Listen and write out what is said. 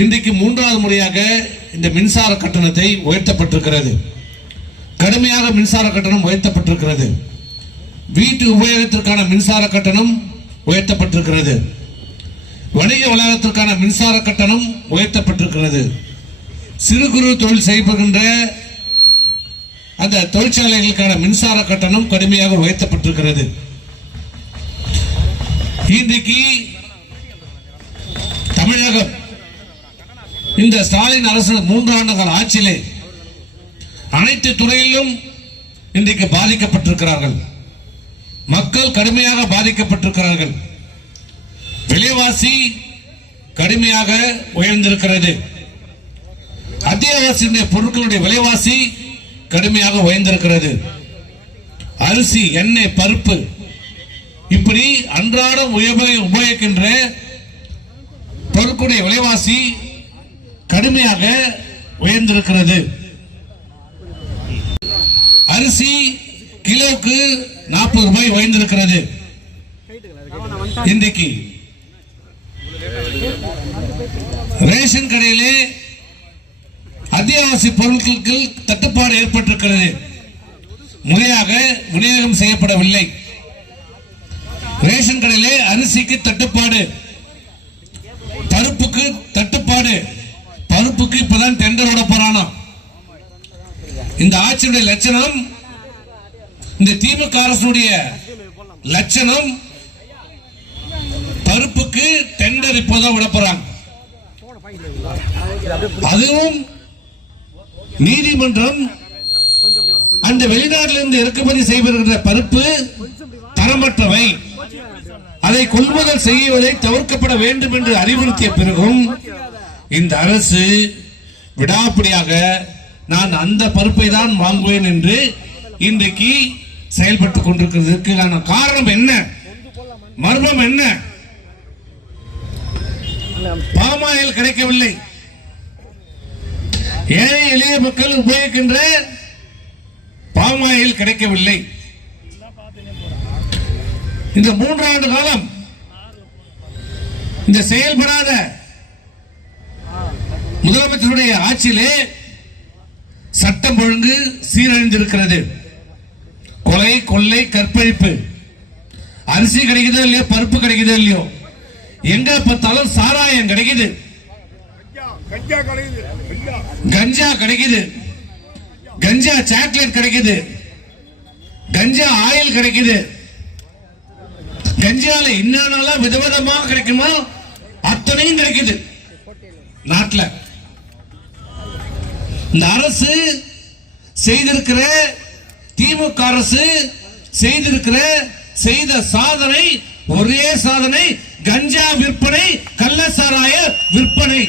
இன்றைக்கு மூன்றாவது முறையாக இந்த மின்சார கட்டணத்தை உயர்த்தப்பட்டிருக்கிறது. கடுமையாக மின்சார கட்டணம் உயர்த்தப்பட்டிருக்கிறது. வீட்டு உபயோகத்திற்கான மின்சார கட்டணம் உயர்த்தப்பட்டிருக்கிறது. வணிக வளாகத்திற்கான மின்சார கட்டணம் உயர்த்தப்பட்டிருக்கிறது. சிறு குறு தொழில் செய்கின்ற அந்த தொழிற்சாலைகளுக்கான மின்சார கட்டணம் கடுமையாக உயர்த்தப்பட்டிருக்கிறது. இன்றைக்கு தமிழகம் இந்த ஸ்டாலின் அரசு 3 ஆண்டு கால ஆட்சியிலே அனைத்து துறையிலும் இன்றைக்கு பாதிக்கப்பட்டிருக்கிறார்கள். மக்கள் கடுமையாக பாதிக்கப்பட்டிருக்கிறார்கள். விலைவாசி கடுமையாக உயர்ந்திருக்கிறது. அத்தியாவசிய பொருட்களுடைய விலைவாசி கடுமையாக உயர்ந்திருக்கிறது. அரிசி, எண்ணெய், பருப்பு இப்படி அன்றாடம் உபயோகிக்கின்ற பொருட்களுடைய விலைவாசி கடுமையாக உயர்ந்திருக்கிறது. அரிசி கிலோவுக்கு 40 ரூபாய் உயர்ந்திருக்கிறது. இன்றைக்கு ரேஷன் கடையிலே அத்தியாவசிய பொருட்களுக்கு தட்டுப்பாடு ஏற்பட்டிருக்கிறது. முறையாக விநியோகம் செய்யப்படவில்லை. ரேஷன் கடையிலே அரிசிக்கு தட்டுப்பாடு, பருப்புக்கு தட்டுப்பாடு. பருப்புக்கு இப்பதான் டெண்டர் விட போறானா. இந்த ஆட்சியுடைய லட்சணம், இந்த திமுக அரசுடைய லட்சணம், பருப்புக்கு டெண்டர் இப்போதான் விட போறாங்க. அதுவும் நீதிமன்றம் அந்த வெளிநாட்டில் இருந்து இறக்குமதி செய்கின்ற பருப்பு தரமற்றவை, அதை கொள்முதல் செய்வதை தவிர்க்கப்பட வேண்டும் என்று அறிவுறுத்திய பிறகும் இந்த அரசு விடாப்பிடியாக நான் அந்த பருப்பை தான் வாங்குவேன் என்று இன்றைக்கு செயல்பட்டுக் கொண்டிருக்கிறதுக்கான காரணம் என்ன? மர்மம் என்ன? பாமாயில் கிடைக்கவில்லை. ஏழை எளிய மக்கள் உபயோகிக்கின்ற பாமாயில் கிடைக்கவில்லை. இந்த 3 ஆண்டு காலம் இந்த செயல்படாத முதலமைச்சருடைய ஆட்சியிலே சட்டம் ஒழுங்கு சீரழிந்திருக்கிறது. கொலை, கொள்ளை, கற்பழிப்பு. அரிசி கிடைக்குதோ இல்லையோ, பருப்பு கிடைக்குதோ இல்லையோ, எங்க பார்த்தாலும் சாராயம் கிடைக்குது, கஞ்சா கிடைக்குது, கஞ்சா சாக்லேட் கிடைக்குது, கஞ்சா ஆயில் கிடைக்குது. கஞ்சால என்னென்னலாம் விதவிதமாக கிடைக்குமோ அத்தனையும் கிடைக்குது நாட்டில். இந்த அரசு செய்திருக்கிற, திமுக அரசு செய்த சாதனை, ஒரே சாதனை, கஞ்சா விற்பனை, கள்ளசாராய விற்பனை